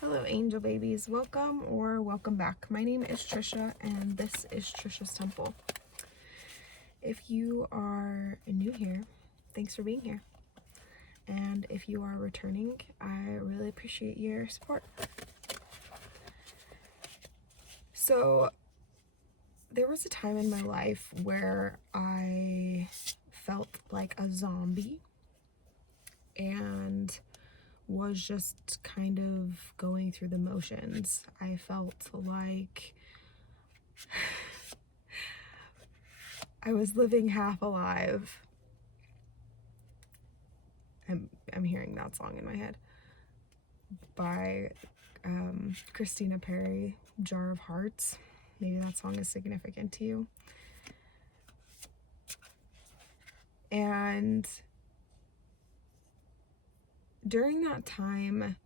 Hello angel babies, welcome or welcome back. My name is Trisha and this is Trisha's Temple. If you are new here, thanks for being here. And if you are returning, I really appreciate your support. So there was a time in my life where I felt like a zombie and was just kind of going through the motions. I felt like I was living half alive. I'm hearing that song in my head by Christina Perri, Jar of Hearts. Maybe that song is significant to you. And during that time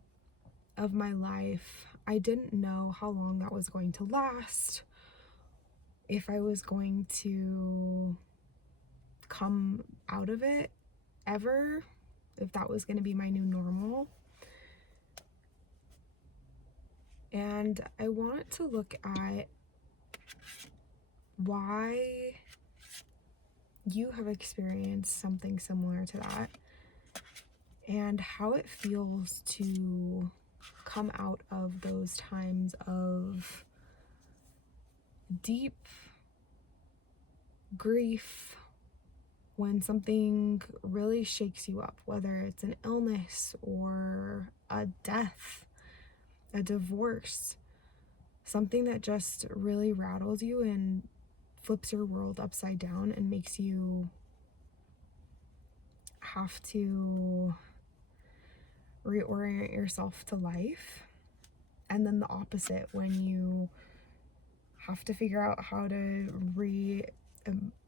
of my life, I didn't know how long that was going to last, if I was going to come out of it ever, if that was going to be my new normal. And I want to look at why you have experienced something similar to that and how it feels to come out of those times of deep grief when something really shakes you up, whether it's an illness or a death, a divorce, something that just really rattles you and flips your world upside down and makes you have to reorient yourself to life. And then the opposite, when you have to figure out how to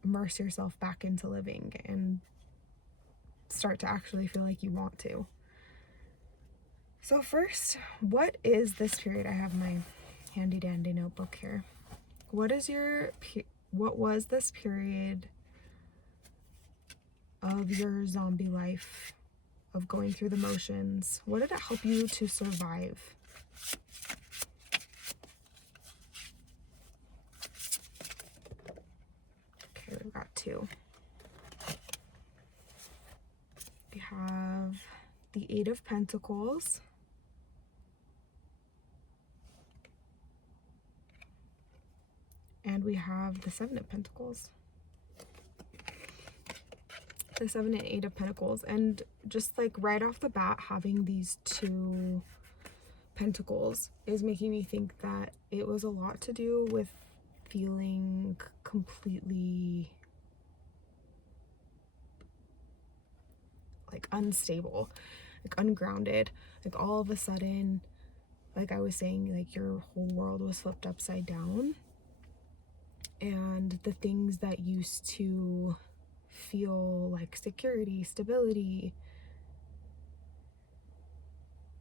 immerse yourself back into living and start to actually feel like you want to. So first, what is this period? I have my handy dandy notebook here. What was this period of your zombie life, of going through the motions? What did it help you to survive? Okay, we've got two. We have the Eight of Pentacles. And we have the Seven of Pentacles. The Seven and Eight of Pentacles. And just like right off the bat, having these two pentacles is making me think that it was a lot to do with feeling completely like unstable, like ungrounded, like all of a sudden, like I was saying, like your whole world was flipped upside down, and the things that used to feel like security, stability,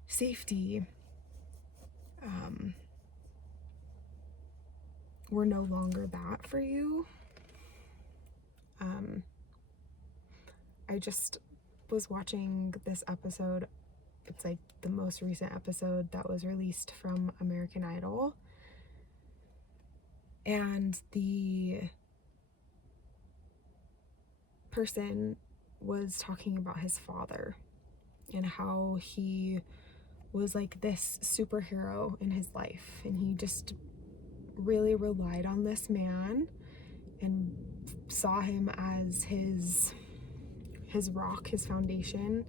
safety, were no longer that for you. I just was watching this episode. It's like the most recent episode that was released from American Idol. And the person was talking about his father and how he was like this superhero in his life, and he just really relied on this man and saw him as his rock, his foundation,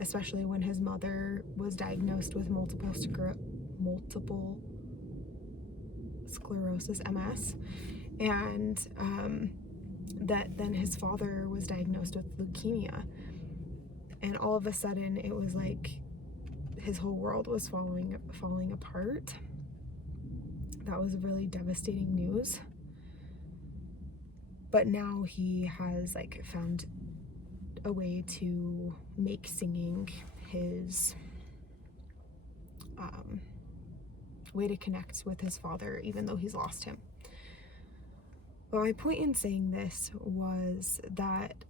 especially when his mother was diagnosed with multiple sclerosis, MS, and that then his father was diagnosed with leukemia, and all of a sudden it was like his whole world was falling apart. That was really devastating news. But now he has like found a way to make singing his way to connect with his father, even though he's lost him. But my point in saying this was that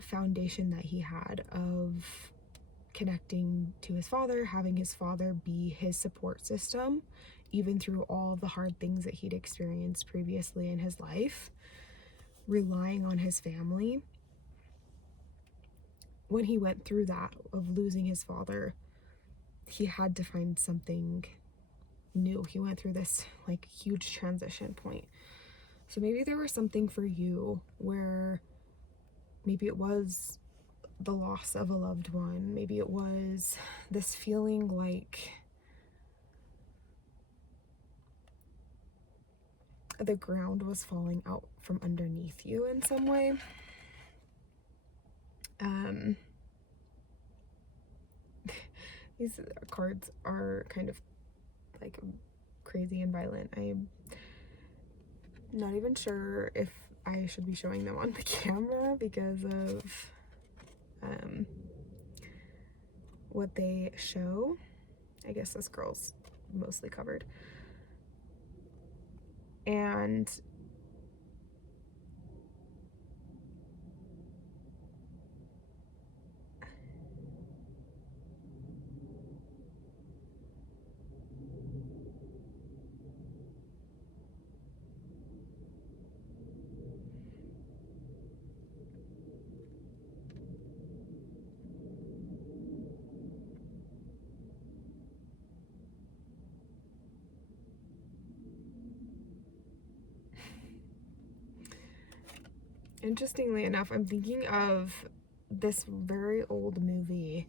foundation that he had of connecting to his father, having his father be his support system, even through all of the hard things that he'd experienced previously in his life, relying on his family. When he went through that of losing his father, he had to find something new. He went through this like huge transition point. So maybe there was something for you where maybe it was the loss of a loved one. Maybe it was this feeling like the ground was falling out from underneath you in some way. These cards are kind of like crazy and violent. I'm not even sure if I should be showing them on the camera because of what they show. I guess this girl's mostly covered. And interestingly enough, I'm thinking of this very old movie,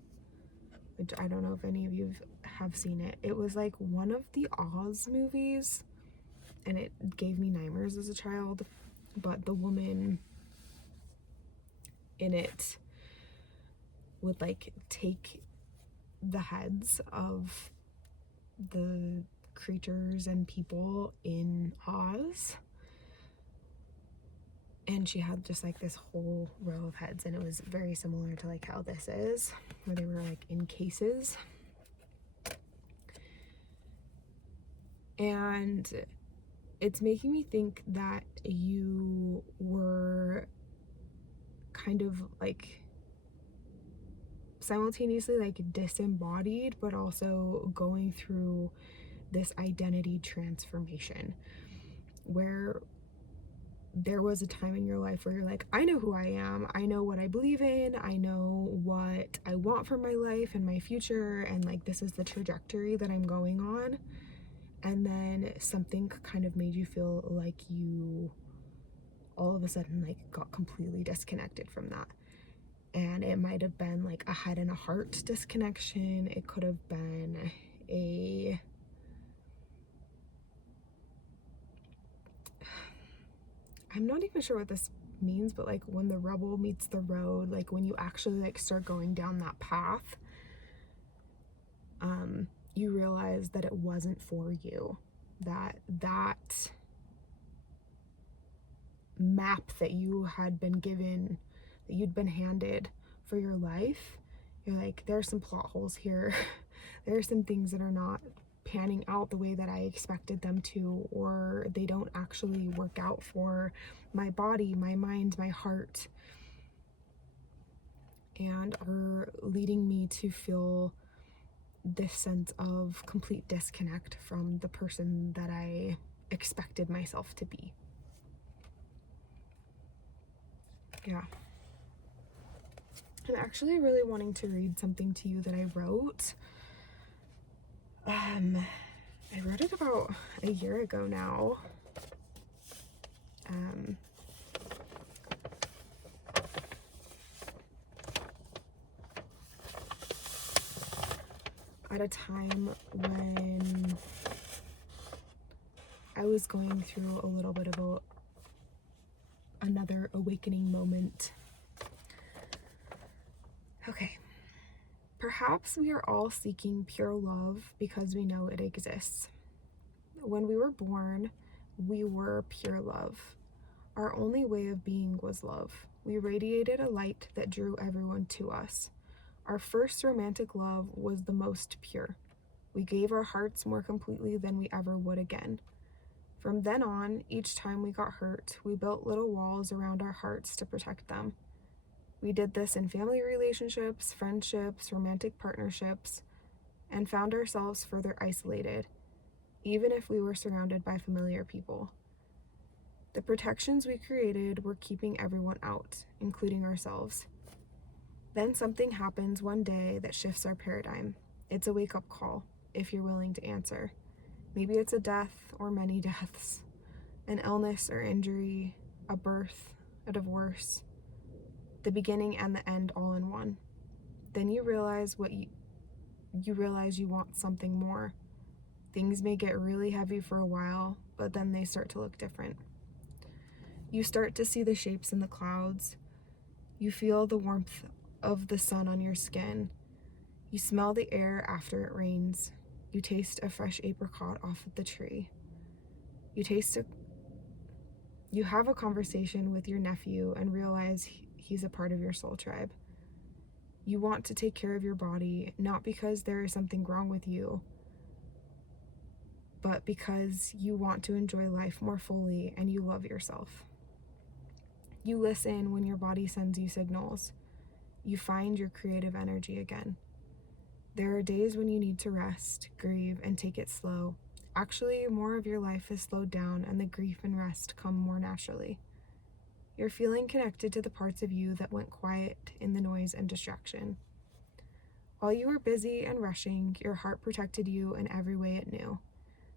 which I don't know if any of you have seen it. It was like one of the Oz movies, and it gave me nightmares as a child, but the woman in it would like take the heads of the creatures and people in Oz, and she had just like this whole row of heads, and it was very similar to like how this is, where they were like in cases. And it's making me think that you were kind of like simultaneously like disembodied, but also going through this identity transformation, where there was a time in your life where you're like, I know who I am, I know what I believe in, I know what I want for my life and my future, and like this is the trajectory that I'm going on. And then something kind of made you feel like you all of a sudden like got completely disconnected from that. And it might have been like a head and a heart disconnection. It could have been I'm not even sure what this means, but like when the rubble meets the road, like when you actually like start going down that path, you realize that it wasn't for you, that map that you had been given, that you'd been handed for your life, you're like, there's some plot holes here. There are some things that are not panning out the way that I expected them to, or they don't actually work out for my body, my mind, my heart, and are leading me to feel this sense of complete disconnect from the person that I expected myself to be. Yeah. I'm actually really wanting to read something to you that I wrote. I wrote it about a year ago now. At a time when I was going through a little bit of another awakening moment. Okay. Perhaps we are all seeking pure love because we know it exists. When we were born, we were pure love. Our only way of being was love. We radiated a light that drew everyone to us. Our first romantic love was the most pure. We gave our hearts more completely than we ever would again. From then on, each time we got hurt, we built little walls around our hearts to protect them. We did this in family relationships, friendships, romantic partnerships, and found ourselves further isolated, even if we were surrounded by familiar people. The protections we created were keeping everyone out, including ourselves. Then something happens one day that shifts our paradigm. It's a wake-up call, if you're willing to answer. Maybe it's a death or many deaths, an illness or injury, a birth, a divorce, the beginning and the end all in one. Then you realize you want something more. Things may get really heavy for a while, but then they start to look different. You start to see the shapes in the clouds. You feel the warmth of the sun on your skin. You smell the air after it rains. You taste a fresh apricot off of the tree. You have a conversation with your nephew and realize he's a part of your soul tribe. You want to take care of your body, not because there is something wrong with you, but because you want to enjoy life more fully and you love yourself. You listen when your body sends you signals. You find your creative energy again. There are days when you need to rest, grieve, and take it slow. Actually, more of your life is slowed down and the grief and rest come more naturally. You're feeling connected to the parts of you that went quiet in the noise and distraction. While you were busy and rushing, your heart protected you in every way it knew.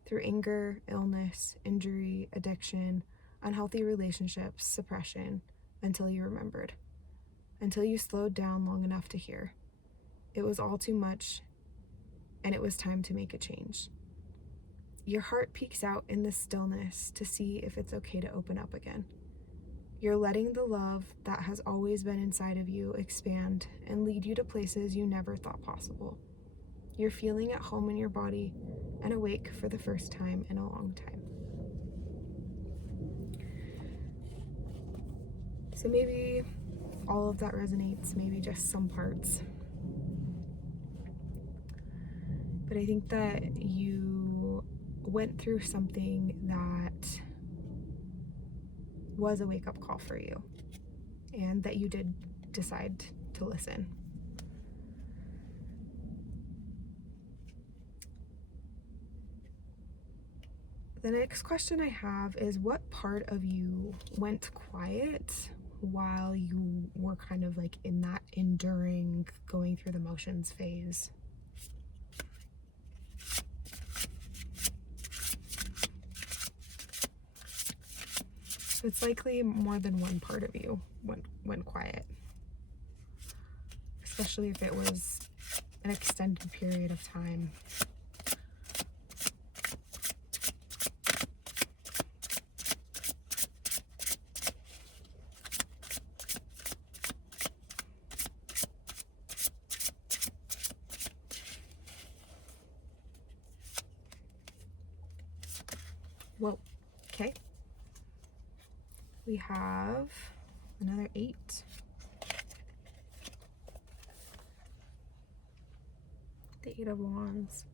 Through anger, illness, injury, addiction, unhealthy relationships, suppression, until you remembered. Until you slowed down long enough to hear. It was all too much, and it was time to make a change. Your heart peeks out in the stillness to see if it's okay to open up again. You're letting the love that has always been inside of you expand and lead you to places you never thought possible. You're feeling at home in your body and awake for the first time in a long time. So maybe all of that resonates, maybe just some parts. But I think that you went through something that was a wake-up call for you, and that you did decide to listen. The next question I have is, what part of you went quiet while you were kind of like in that enduring, going through the motions phase? So it's likely more than one part of you went quiet, especially if it was an extended period of time. Whoa, okay. We have another 8. The 8 of Wands.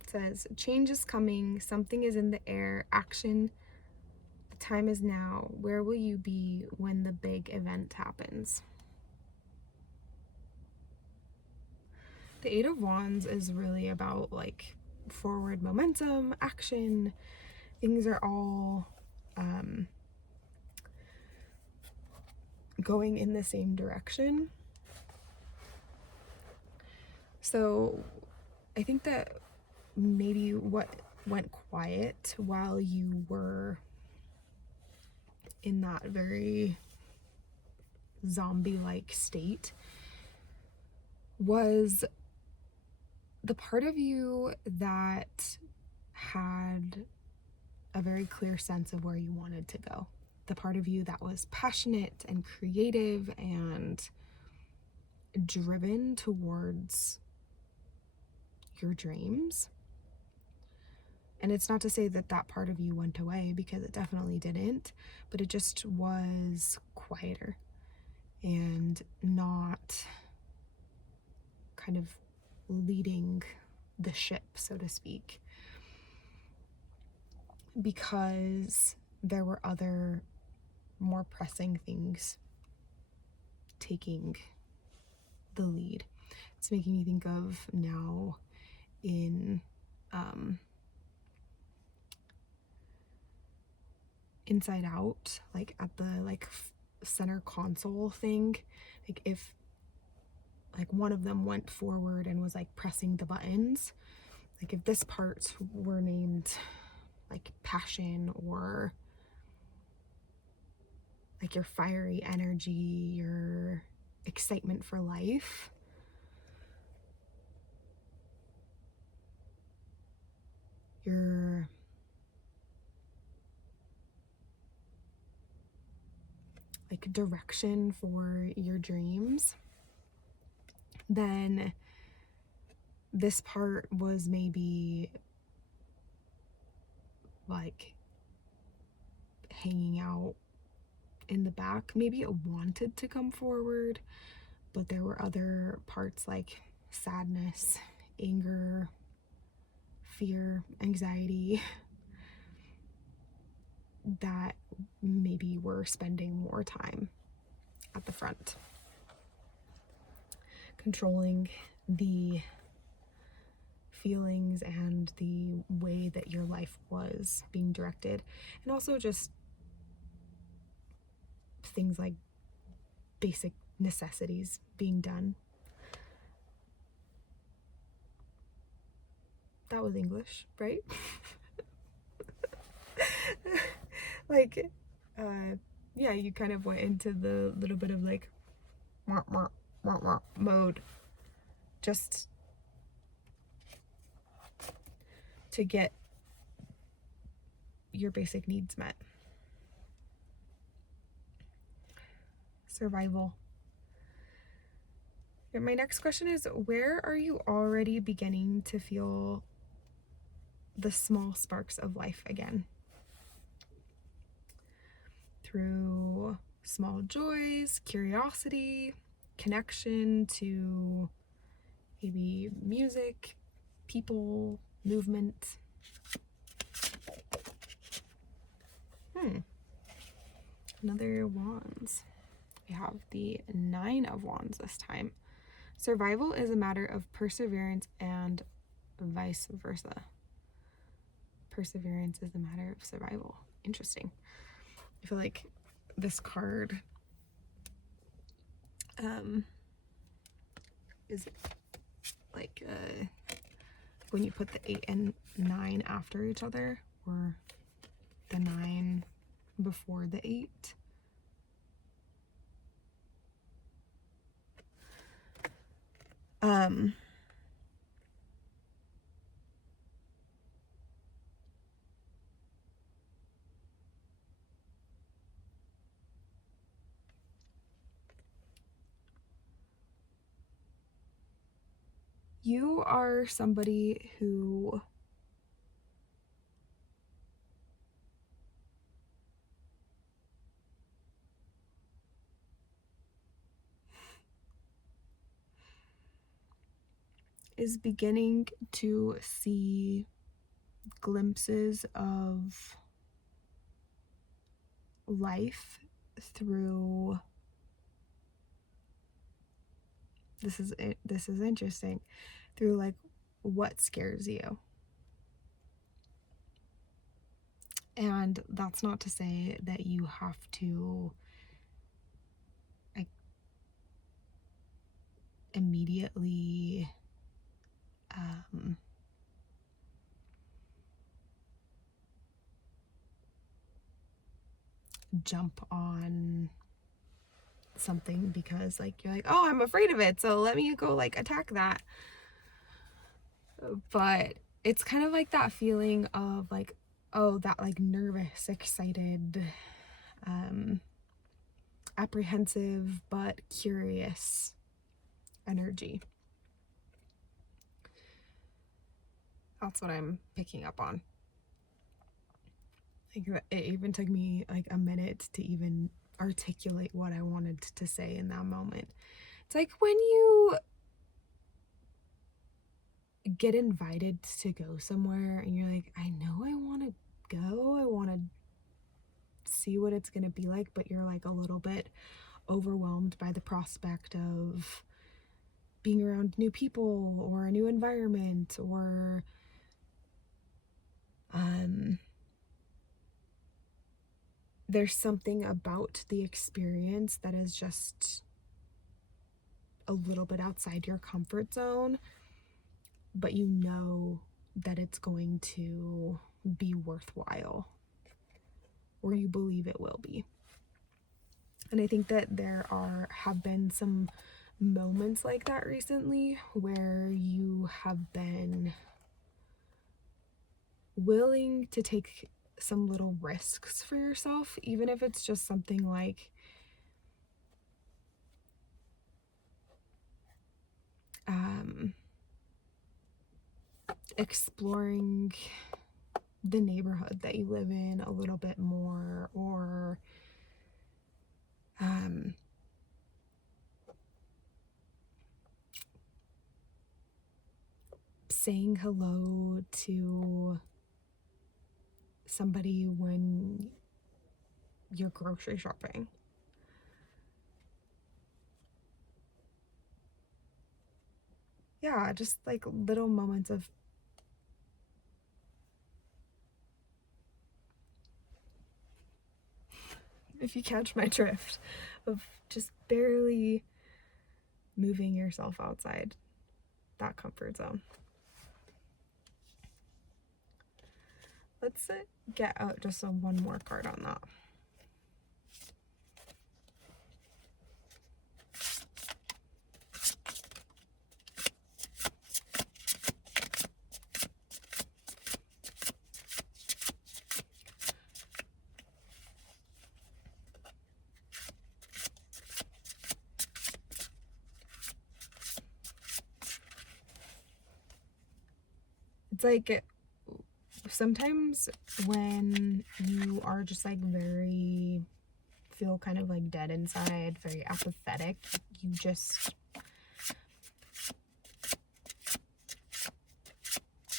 It says, change is coming, something is in the air, action, the time is now. Where will you be when the big event happens? The 8 of Wands is really about like forward momentum, action. Things are all going in the same direction. So I think that maybe what went quiet while you were in that very zombie-like state was the part of you that had a very clear sense of where you wanted to go. The part of you that was passionate and creative and driven towards your dreams. And it's not to say that that part of you went away, because it definitely didn't, but it just was quieter and not kind of leading the ship, so to speak, because there were other more pressing things taking the lead. It's making me think of now in Inside Out, like at the like center console thing, like if like one of them went forward and was like pressing the buttons, like if this part were named like passion, or like your fiery energy, your excitement for life, your like direction for your dreams, then this part was maybe like hanging out in the back. Maybe it wanted to come forward, but there were other parts like sadness, anger, fear, anxiety that maybe were spending more time at the front, controlling the feelings and the way that your life was being directed. And also just things like basic necessities being done. That was English, right? Like, yeah, you kind of went into the little bit of like mode just to get your basic needs met. Survival. And my next question is, where are you already beginning to feel the small sparks of life again? Through small joys, curiosity, connection to maybe music, people, movement. Another wands. We have the 9 of wands this time. Survival is a matter of perseverance and vice versa. Perseverance is a matter of survival. Interesting. I feel like this card is like when you put the 8 and 9 after each other, or the 9 before the 8. You are somebody who is beginning to see glimpses of life through, this is interesting, through like what scares you. And that's not to say that you have to like immediately jump on something because like you're like, oh, I'm afraid of it, so let me go like attack that. But it's kind of like that feeling of like, oh, that like nervous, excited, apprehensive but curious energy. That's what I'm picking up on. Like, it even took me like a minute to even articulate what I wanted to say in that moment. It's like when you get invited to go somewhere and you're like, I know I want to go, I want to see what it's going to be like, but you're like a little bit overwhelmed by the prospect of being around new people or a new environment, or there's something about the experience that is just a little bit outside your comfort zone, but you know that it's going to be worthwhile, or you believe it will be. And I think that there have been some moments like that recently where you have been willing to take some little risks for yourself, even if it's just something like exploring the neighborhood that you live in a little bit more, or saying hello to somebody when you're grocery shopping. Yeah, just like little moments of if you catch my drift, of just barely moving yourself outside that comfort zone. Let's get out just one more card on that. It's like sometimes when you are just like feel kind of like dead inside, very apathetic,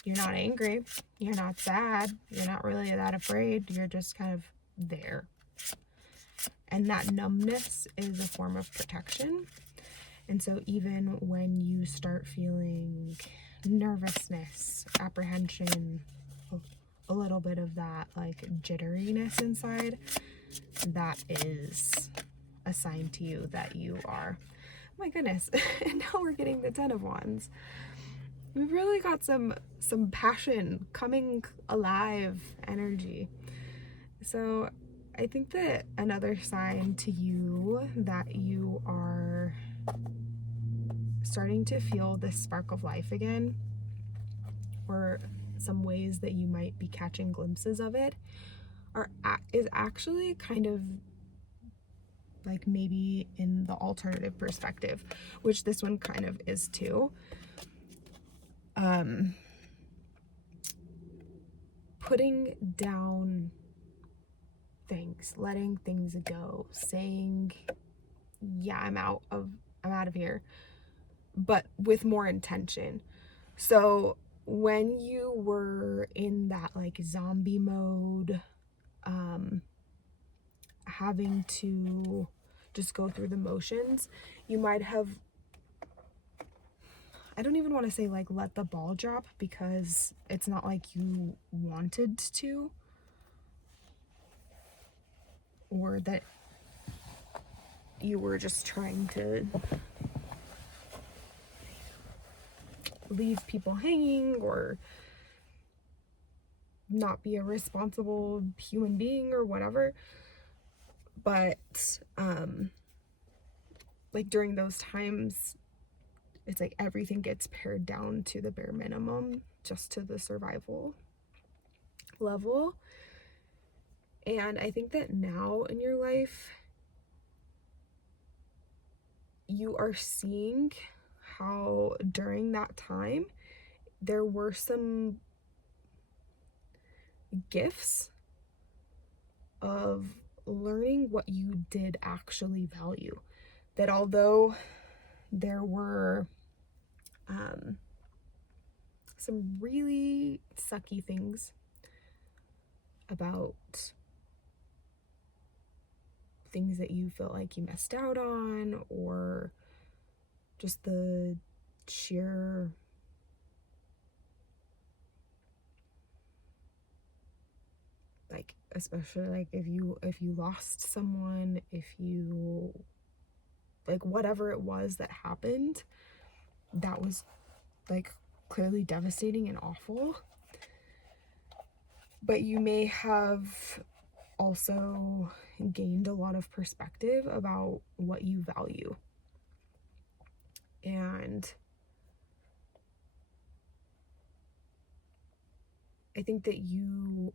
you're not angry, you're not sad, you're not really that afraid, you're just kind of there. And that numbness is a form of protection. And so even when you start feeling nervousness, apprehension, a little bit of that like jitteriness inside, that is a sign to you that you are, oh my goodness, and now we're getting the 10 of Wands. We've really got some passion, coming alive energy. So I think that another sign to you that you are starting to feel this spark of life again, or some ways that you might be catching glimpses of it, is actually kind of like maybe in the alternative perspective, which this one kind of is too. Putting down things, letting things go, saying, yeah, I'm out of here, but with more intention. So when you were in that like zombie mode, having to just go through the motions, you might have, I don't even want to say like let the ball drop, because it's not like you wanted to, or that you were just trying to leave people hanging or not be a responsible human being or whatever. But like during those times, it's like everything gets pared down to the bare minimum, just to the survival level. And I think that now in your life, you are seeing how during that time there were some gifts of learning what you did actually value. That although there were some really sucky things about things that you feel like you missed out on, or just the sheer like, especially like if you lost someone, if you like whatever it was that happened that was like clearly devastating and awful, but you may have also gained a lot of perspective about what you value. And I think that you,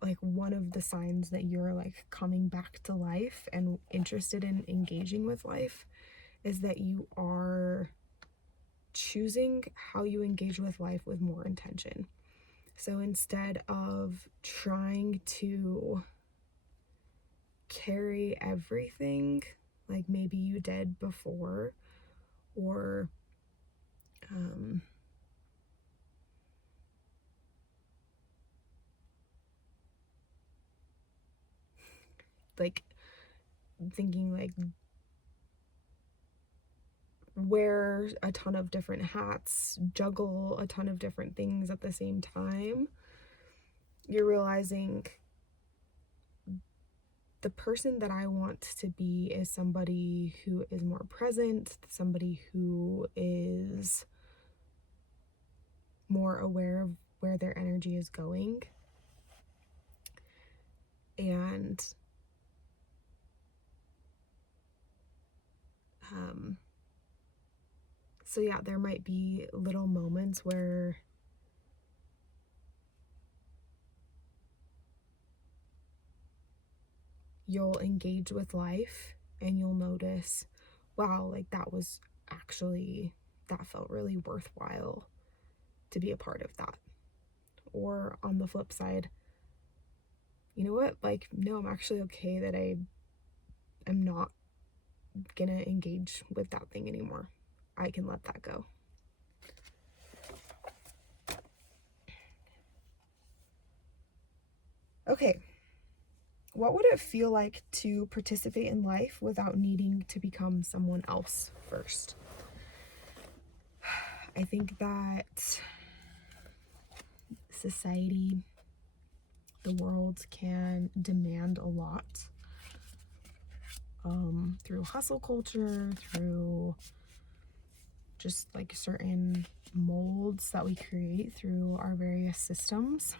like, one of the signs that you're like coming back to life and interested in engaging with life is that you are choosing how you engage with life with more intention. So instead of trying to carry everything like maybe you did before, or like thinking like wear a ton of different hats, juggle a ton of different things at the same time, you're realizing the person that I want to be is somebody who is more present, somebody who is more aware of where their energy is going. And so yeah, there might be little moments where you'll engage with life and you'll notice, wow, like that felt really worthwhile to be a part of that. Or on the flip side, you know what, like, no, I'm actually okay that I am not gonna engage with that thing anymore. I can let that go. Okay, what would it feel like to participate in life without needing to become someone else first? I think that society, the world, can demand a lot through hustle culture, through just like certain molds that we create through our various systems,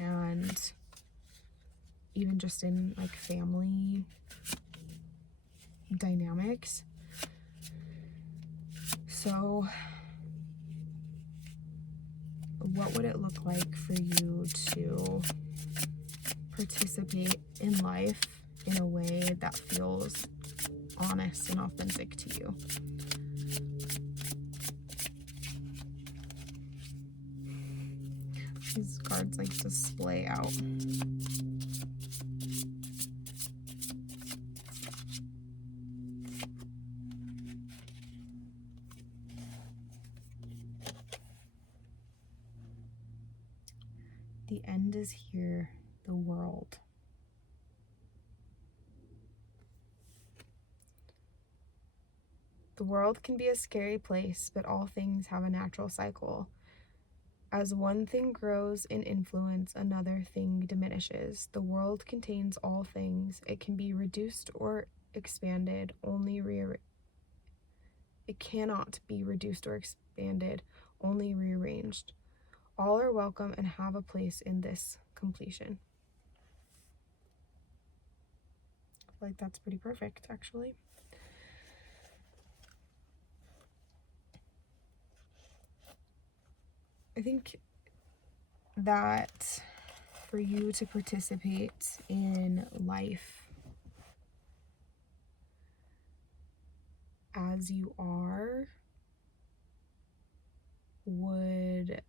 and even just in like family dynamics. So what would it look like for you to participate in life in a way that feels honest and authentic to you? These cards like to splay out. The end is here, the world. The world can be a scary place, but all things have a natural cycle. As one thing grows in influence, another thing diminishes. The world contains all things. It can be reduced or expanded, it cannot be reduced or expanded, only rearranged. All are welcome and have a place in this completion. I feel like that's pretty perfect, actually. I think that for you to participate in life as you are would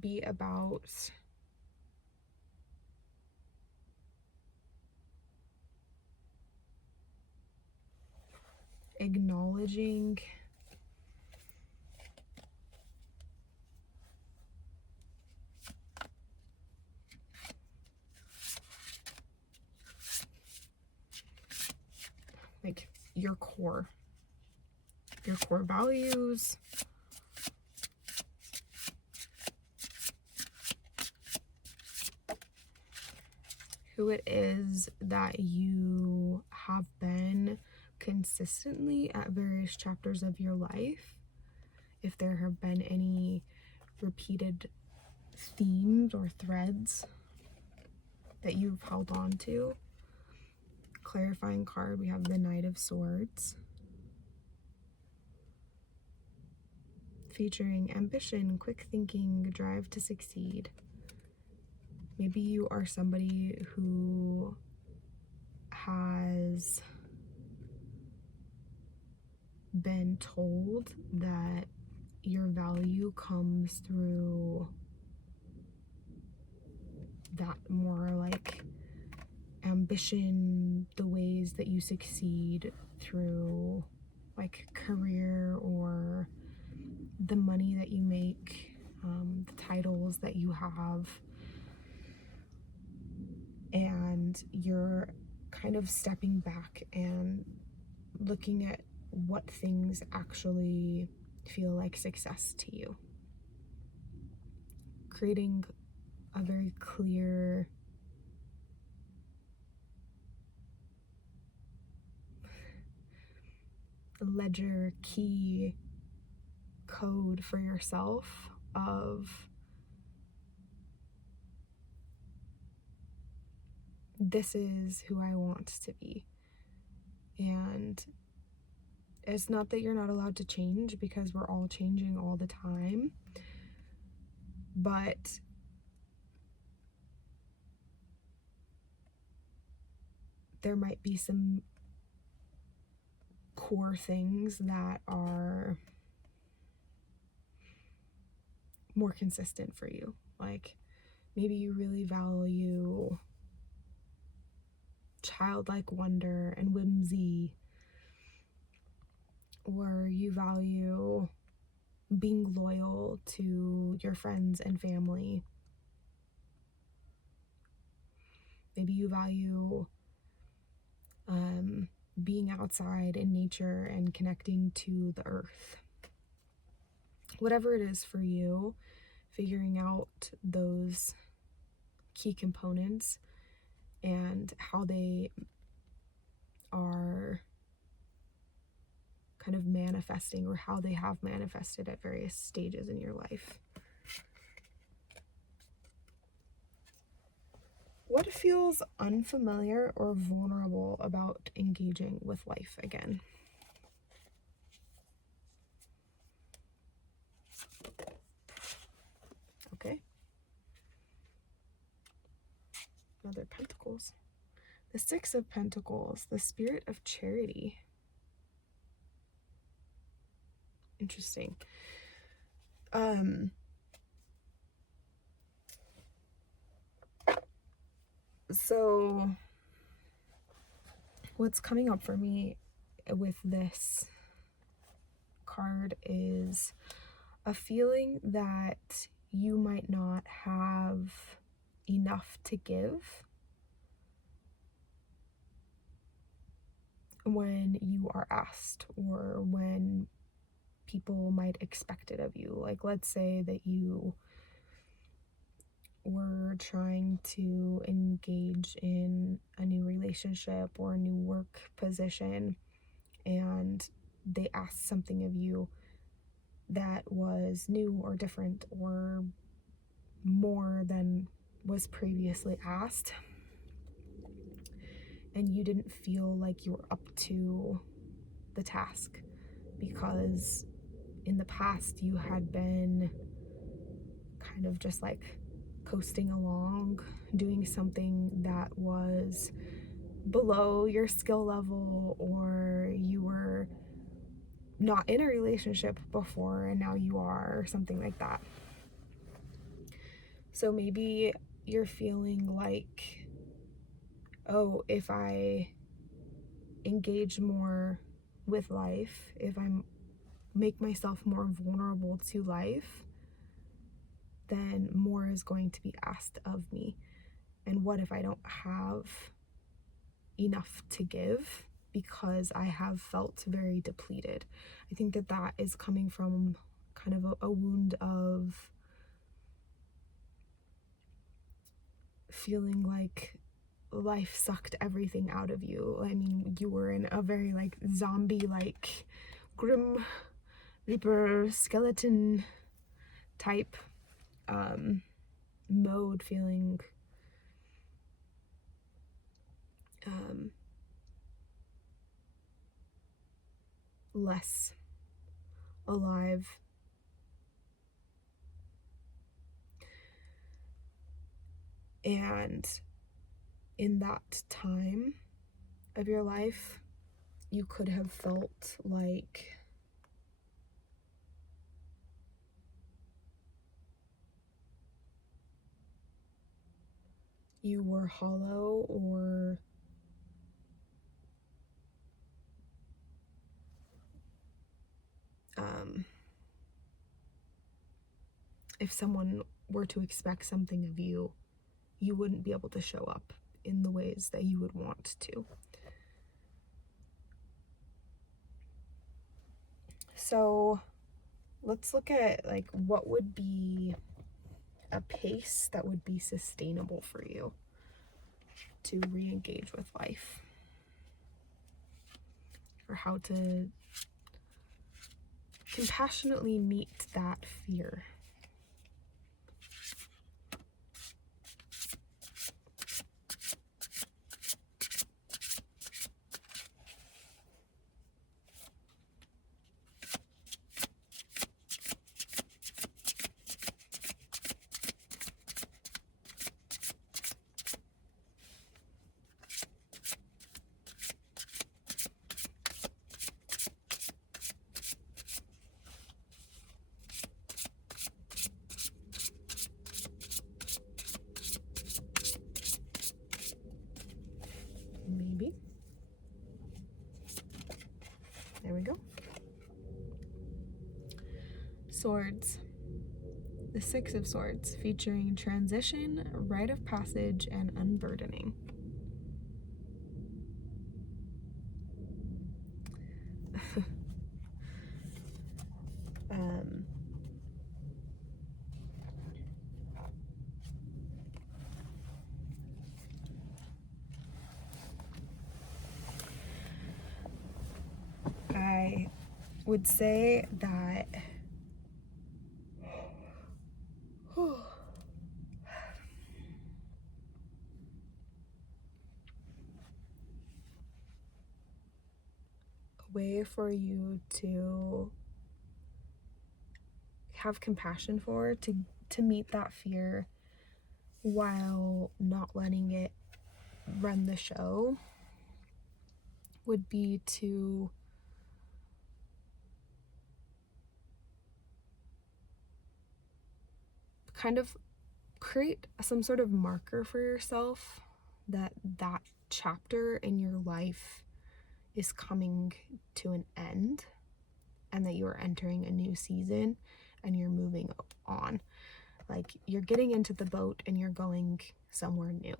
be about acknowledging your core values, who it is that you have been consistently at various chapters of your life, if there have been any repeated themes or threads that you've held on to. Clarifying card, we have the Knight of Swords, featuring ambition, quick thinking, drive to succeed. Maybe you are somebody who has been told that your value comes through that more like ambition, the ways that you succeed through like career or the money that you make, the titles that you have, and you're kind of stepping back and looking at what things actually feel like success to you, creating a very clear ledger key code for yourself of this is who I want to be. And it's not that you're not allowed to change, because we're all changing all the time, but there might be some core things that are more consistent for you. Like maybe you really value childlike wonder and whimsy, or you value being loyal to your friends and family. Maybe you value being outside in nature and connecting to the earth. Whatever it is for you, figuring out those key components and how they are kind of manifesting, or how they have manifested at various stages in your life. What feels unfamiliar or vulnerable about engaging with life again? Okay. Another Pentacles. The Six of Pentacles, the Spirit of Charity. Interesting. So what's coming up for me with this card is a feeling that you might not have enough to give when you are asked, or when people might expect it of you. Like, let's say that you were trying to engage in a new relationship or a new work position, and they asked something of you that was new or different or more than was previously asked, and you didn't feel like you were up to the task because in the past you had been kind of just like coasting along, doing something that was below your skill level, or you were not in a relationship before and now you are, or something like that. So maybe you're feeling like, oh, if I engage more with life, if I make myself more vulnerable to life, then more is going to be asked of me. And what if I don't have enough to give? because I have felt very depleted. I think that that is coming from kind of a wound of feeling like life sucked everything out of you. I mean, you were in a very like zombie, like grim reaper skeleton type mode, feeling less alive. And in that time of your life, you could have felt like you were hollow, or if someone were to expect something of you, you wouldn't be able to show up in the ways that you would want to. So let's look at like what would be a pace that would be sustainable for you to re-engage with life, or how to compassionately meet that fear. Maybe. There we go. Swords. The Six of Swords, featuring transition, rite of passage, and unburdening. I would say that a way for you to have compassion for, to meet that fear while not letting it run the show, would be to kind of create some sort of marker for yourself that that chapter in your life is coming to an end, and that you are entering a new season and you're moving on. Like, you're getting into the boat and you're going somewhere new.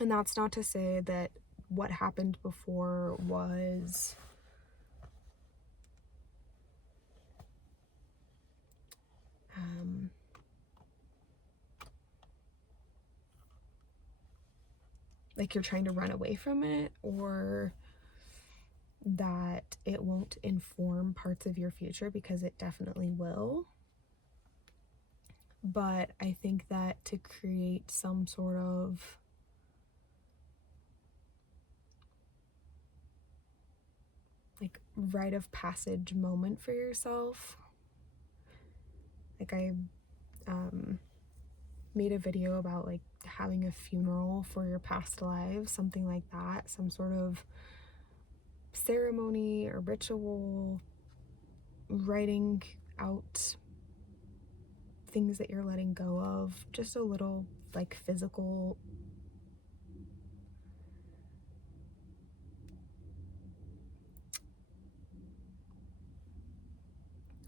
And that's not to say that what happened before was like you're trying to run away from it, or that it won't inform parts of your future, because it definitely will. But I think that to create some sort of like rite of passage moment for yourself, like I made a video about like having a funeral for your past lives, something like that, some sort of ceremony or ritual, writing out things that you're letting go of, just a little like physical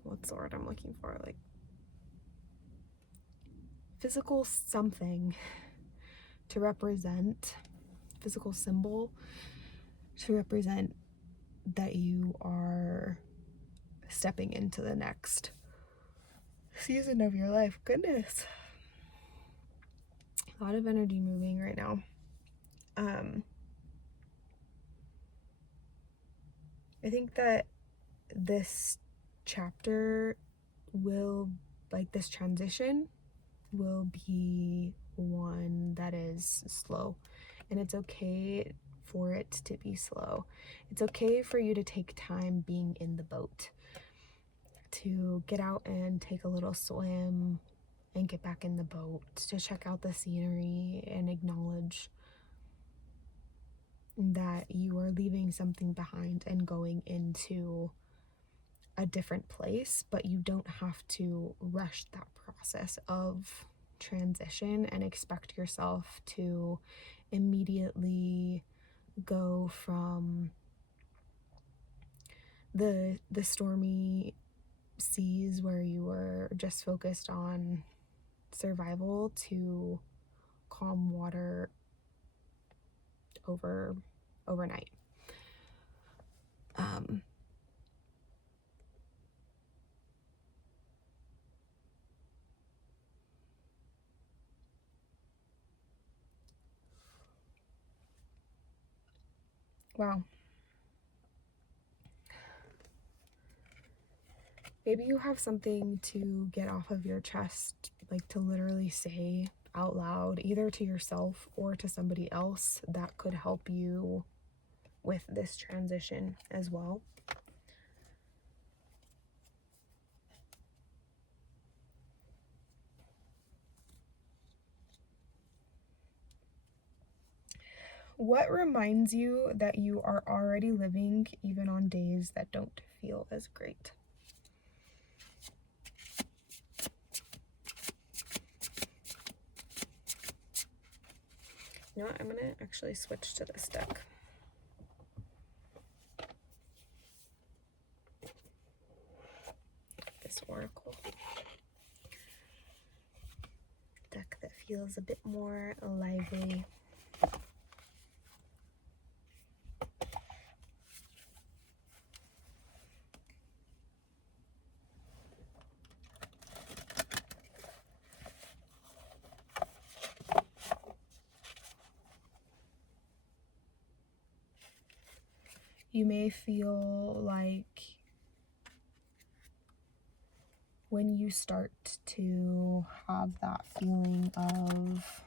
what's the word I'm looking for, like physical something to represent, physical symbol to represent that you are stepping into the next season of your life. Goodness. A lot of energy moving right now. I think that this chapter this transition will be one that is slow, and it's okay for it to be slow. It's okay for you to take time being in the boat, to get out and take a little swim and get back in the boat, to check out the scenery and acknowledge that you are leaving something behind and going into a different place, but you don't have to rush that process of transition and expect yourself to immediately go from the stormy seas where you were just focused on survival to calm water overnight. Wow. Maybe you have something to get off of your chest, like to literally say out loud, either to yourself or to somebody else, that could help you with this transition as well. What reminds you that you are already living even on days that don't feel as great? You know what? I'm going to actually switch to this deck. This oracle deck that feels a bit more lively. You may feel like when you start to have that feeling of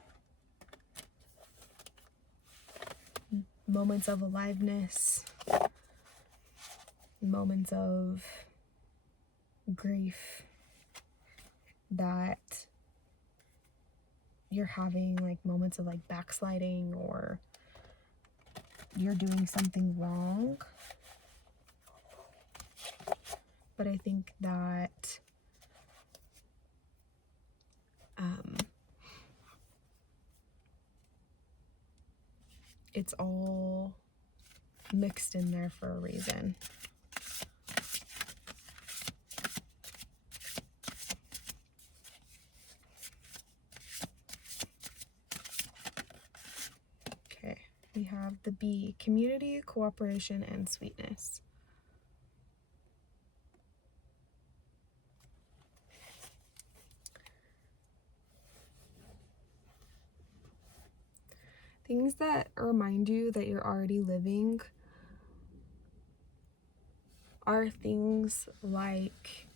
moments of aliveness, moments of grief, that you're having like moments of like backsliding, or you're doing something wrong. But I think that it's all mixed in there for a reason. Okay, we have the B, community, cooperation, and sweetness. Things that remind you that you're already living are things like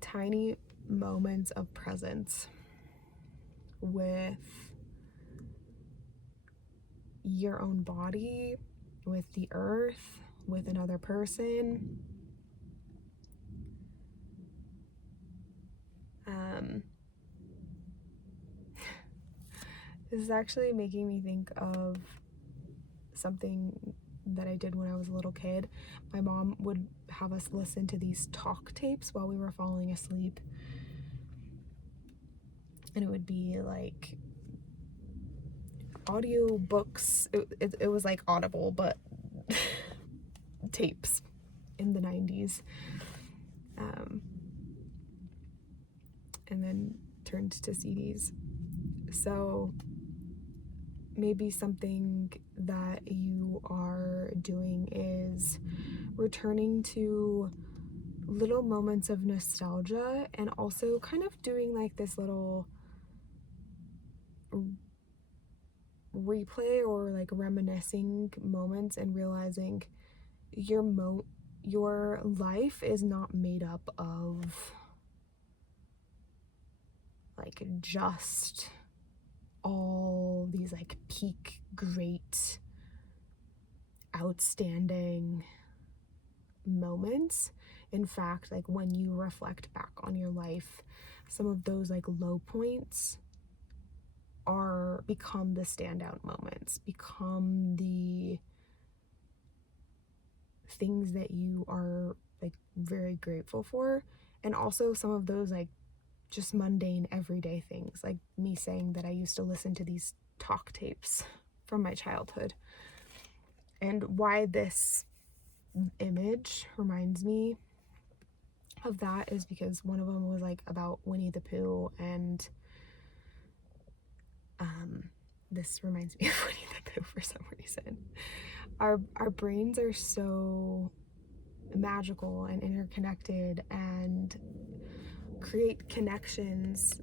tiny moments of presence with your own body, with the earth, with another person. This is actually making me think of something that I did when I was a little kid. My mom would have us listen to these talk tapes while we were falling asleep. And it would be like audio books. It was like Audible, but tapes in the 90s. and then turned to CDs. So maybe something that you are doing is returning to little moments of nostalgia, and also kind of doing like this little replay or like reminiscing moments, and realizing your life is not made up of like just all these like peak great outstanding moments. In fact, like when you reflect back on your life, some of those like low points become the standout moments, become the things that you are like very grateful for. And also some of those like just mundane everyday things, like me saying that I used to listen to these talk tapes from my childhood. And why this image reminds me of that is because one of them was like about Winnie the Pooh, and this reminds me of Winnie the Pooh for some reason. Our brains are so magical and interconnected and create connections.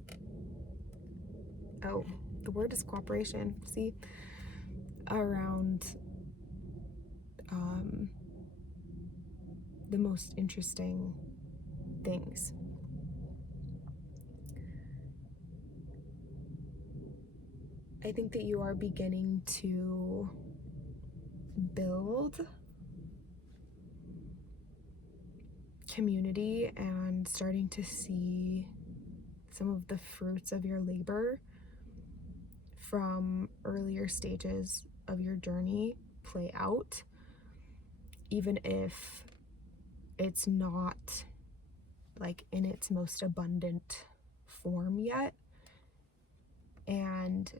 Oh, the word is cooperation. See, around the most interesting things. I think that you are beginning to build community and starting to see some of the fruits of your labor from earlier stages of your journey play out, even if it's not like in its most abundant form yet. And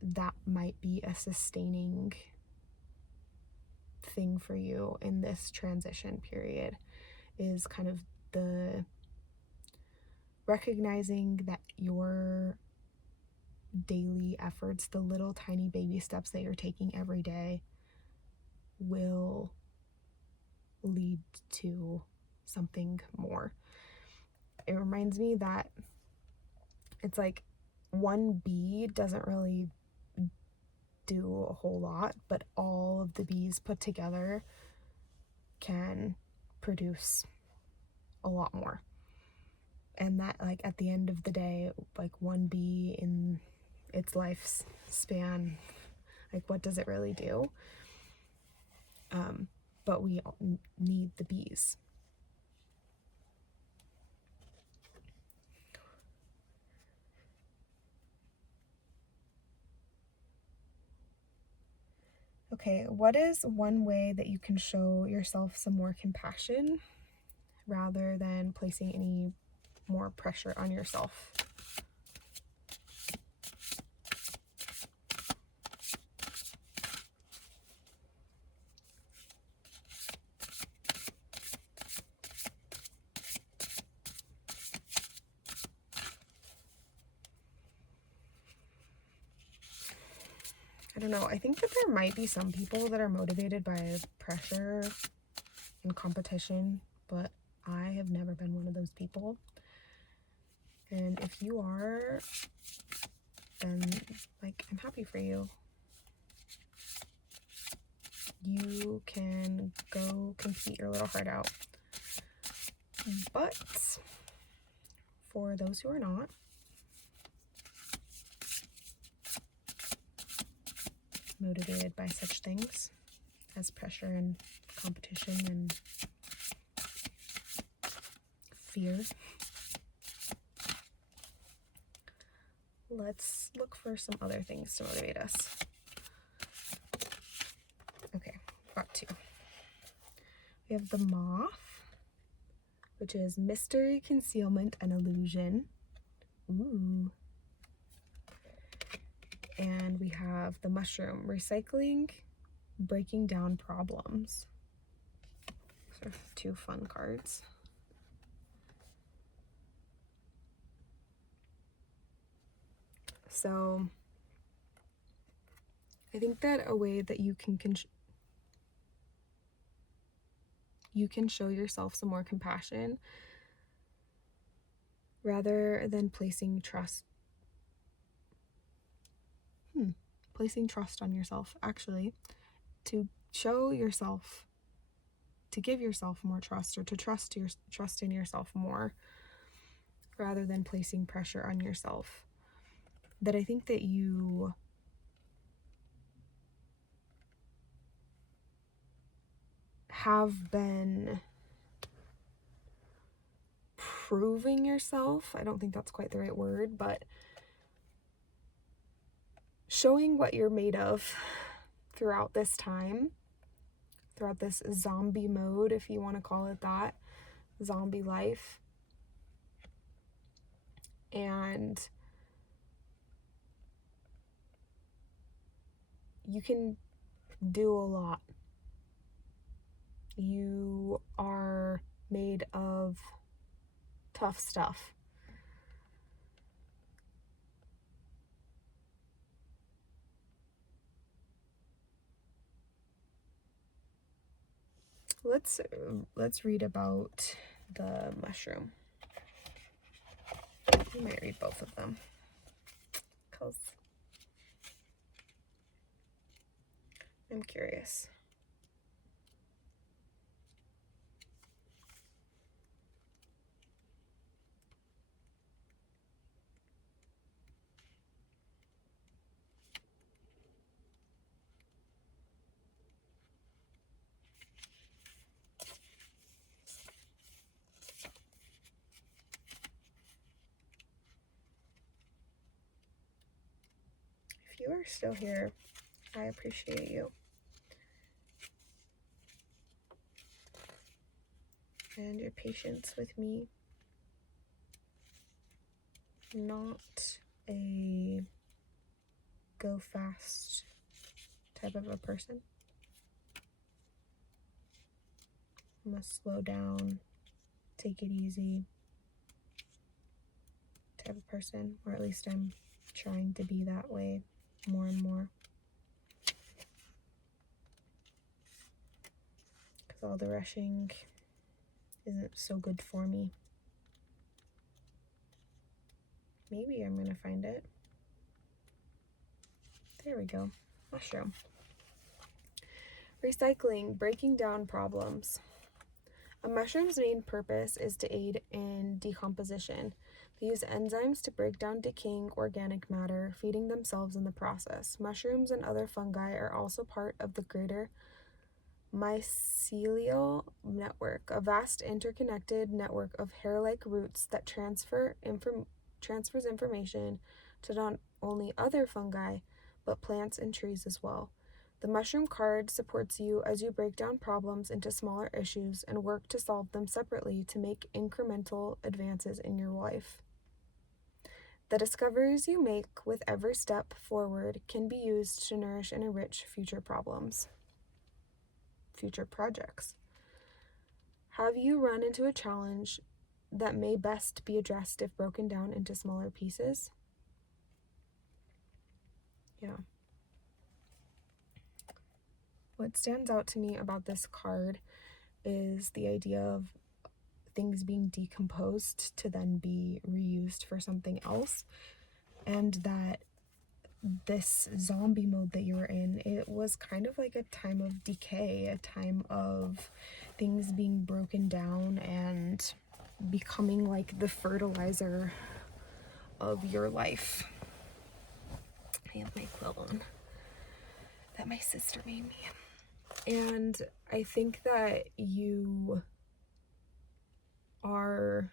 that might be a sustaining thing for you in this transition period, is kind of the recognizing that your daily efforts, the little tiny baby steps that you're taking every day, will lead to something more. It reminds me that it's like one bee doesn't really do a whole lot, but all of the bees put together can produce a lot more. And that, like, at the end of the day, like, one bee in its lifespan, like, what does it really do? But we all need the bees. Okay, what is one way that you can show yourself some more compassion rather than placing any more pressure on yourself? I don't know. I think that there might be some people that are motivated by pressure and competition, but I have never been one of those people. And if you are, then, like, I'm happy for you. You can go compete your little heart out. But for those who are not, motivated by such things as pressure and competition and fear, let's look for some other things to motivate us. Okay, got two. We have the moth, which is mystery, concealment, and illusion. Ooh. And we have the mushroom, recycling, breaking down problems. Those are two fun cards. So I think that a way that you can show yourself some more compassion rather than placing trust on yourself, actually, to show yourself, to give yourself more trust, or to trust in yourself more rather than placing pressure on yourself. That I think that you have been proving yourself. I don't think that's quite the right word, but showing what you're made of throughout this time, throughout this zombie mode, if you want to call it that, zombie life. And you can do a lot. You are made of tough stuff. Let's read about the mushroom. We might read both of them because I'm curious. If you are still here, I appreciate you. And your patience with me. Not a go fast type of a person. I'm a slow down, take it easy type of person, or at least I'm trying to be that way more and more. Because all the rushing isn't so good for me. Maybe I'm going to find it. There we go. Mushroom. Recycling, breaking down problems. A mushroom's main purpose is to aid in decomposition. They use enzymes to break down decaying organic matter, feeding themselves in the process. Mushrooms and other fungi are also part of the greater mycelial network, a vast interconnected network of hair-like roots that transfers information to not only other fungi, but plants and trees as well. The mushroom card supports you as you break down problems into smaller issues and work to solve them separately to make incremental advances in your life. The discoveries you make with every step forward can be used to nourish and enrich future projects. Have you run into a challenge that may best be addressed if broken down into smaller pieces? Yeah. What stands out to me about this card is the idea of things being decomposed to then be reused for something else, and that this zombie mode that you were in, it was kind of like a time of decay, a time of things being broken down and becoming like the fertilizer of your life. I have my quilt on that my sister made me. And I think that you are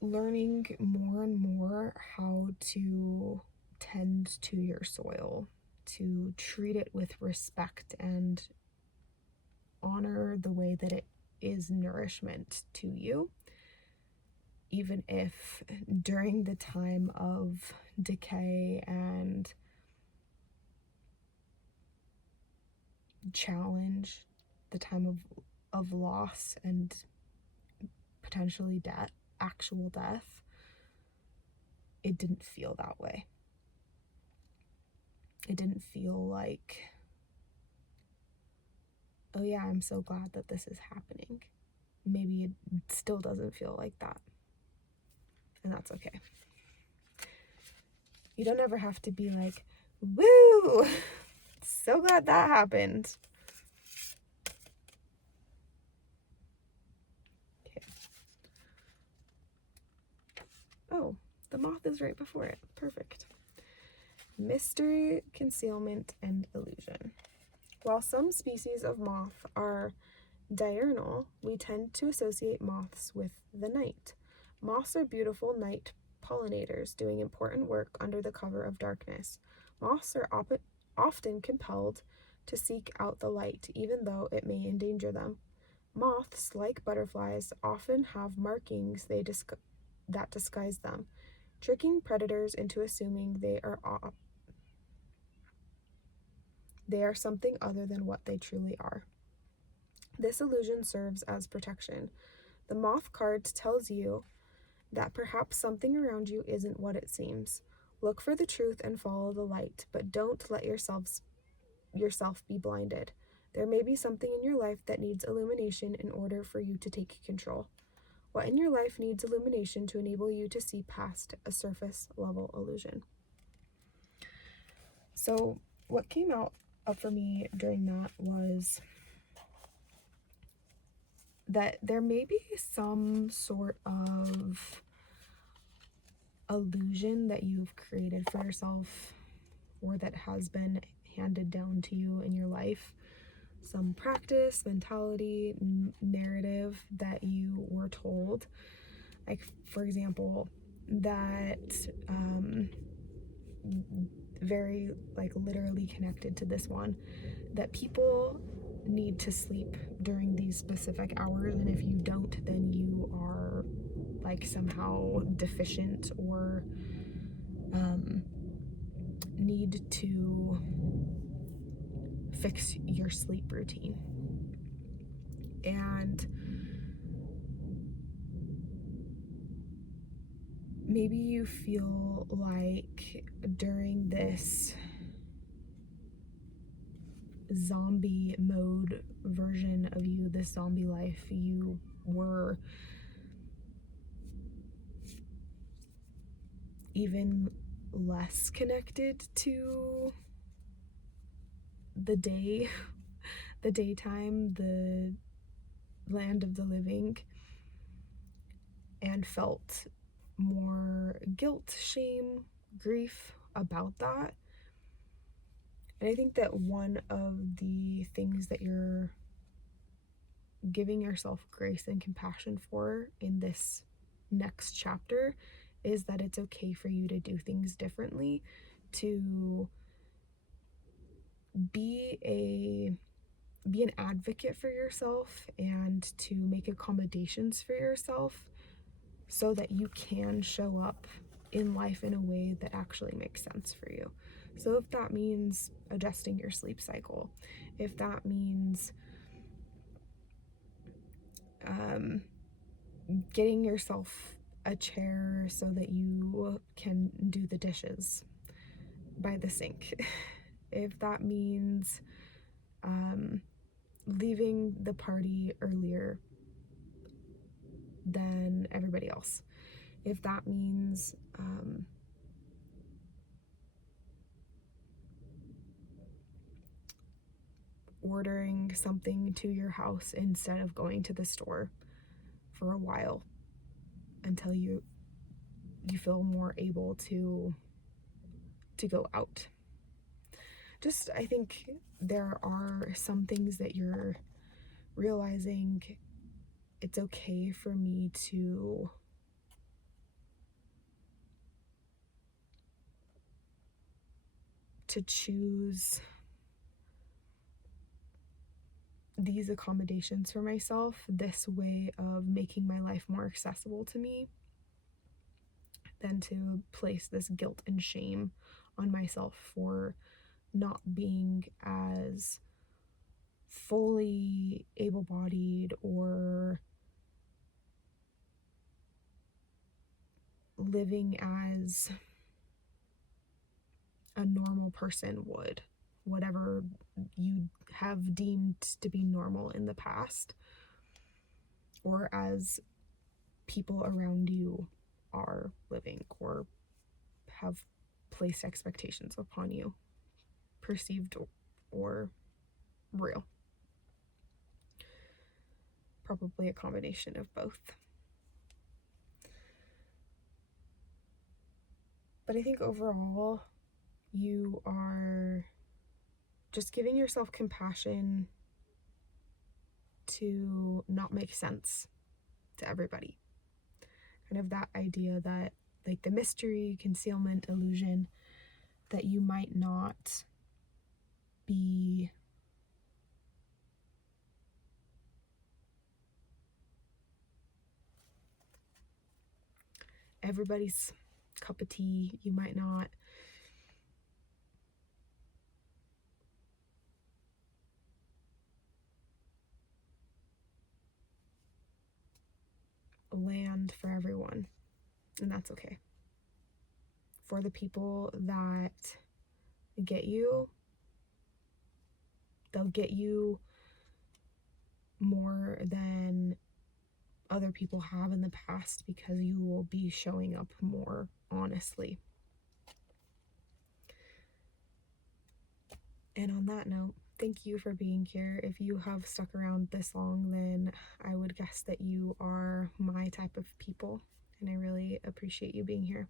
learning more and more how to tend to your soil, to treat it with respect and honor the way that it is nourishment to you, even if during the time of decay and challenge, the time of loss and potentially actual death, it didn't feel that way. It didn't feel like, oh yeah, I'm so glad that this is happening. Maybe it still doesn't feel like that. And that's okay. You don't ever have to be like, woo, so glad that happened. Okay. Oh, the moth is right before it. Perfect. Mystery, concealment, and illusion. While some species of moth are diurnal, we tend to associate moths with the night. Moths are beautiful night pollinators doing important work under the cover of darkness. Moths are often compelled to seek out the light, even though it may endanger them. Moths, like butterflies, often have markings that disguise them, tricking predators into assuming they are something other than what they truly are. This illusion serves as protection. The moth card tells you that perhaps something around you isn't what it seems. Look for the truth and follow the light, but don't let yourself be blinded. There may be something in your life that needs illumination in order for you to take control. What in your life needs illumination to enable you to see past a surface level illusion? So what came out for me during that was that there may be some sort of illusion that you've created for yourself or that has been handed down to you in your life. Some practice, mentality, narrative that you were told. Like, for example, that very, like, literally connected to this one, that people need to sleep during these specific hours, and if you don't, then you are like somehow deficient or need to fix your sleep routine. And maybe you feel like during this zombie mode version of you, this zombie life, you were even less connected to the day, the daytime, the land of the living, and felt more guilt, shame, grief about that. And I think that one of the things that you're giving yourself grace and compassion for in this next chapter is that it's okay for you to do things differently, to be an advocate for yourself and to make accommodations for yourself so that you can show up in life in a way that actually makes sense for you. So if that means adjusting your sleep cycle, if that means getting yourself a chair so that you can do the dishes by the sink, if that means leaving the party earlier than everybody else, if that means ordering something to your house instead of going to the store for a while until you feel more able to go out. Just, I think there are some things that you're realizing it's okay for me to choose these accommodations for myself, this way of making my life more accessible to me, than to place this guilt and shame on myself for not being as fully able-bodied or living as a normal person would, whatever you have deemed to be normal in the past, or as people around you are living or have placed expectations upon you, perceived or real. Probably a combination of both. But I think overall, you are just giving yourself compassion to not make sense to everybody. Kind of that idea that, like, the mystery, concealment, illusion, that you might not be everybody's cup of tea. You might not land for everyone, and that's okay. For the people that get you, they'll get you more than other people have in the past because you will be showing up more honestly. And on that note, thank you for being here. If you have stuck around this long, then I would guess that you are my type of people, and I really appreciate you being here.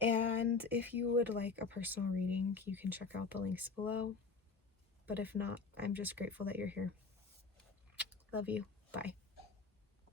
And if you would like a personal reading, you can check out the links below. But if not, I'm just grateful that you're here. Love you. Bye.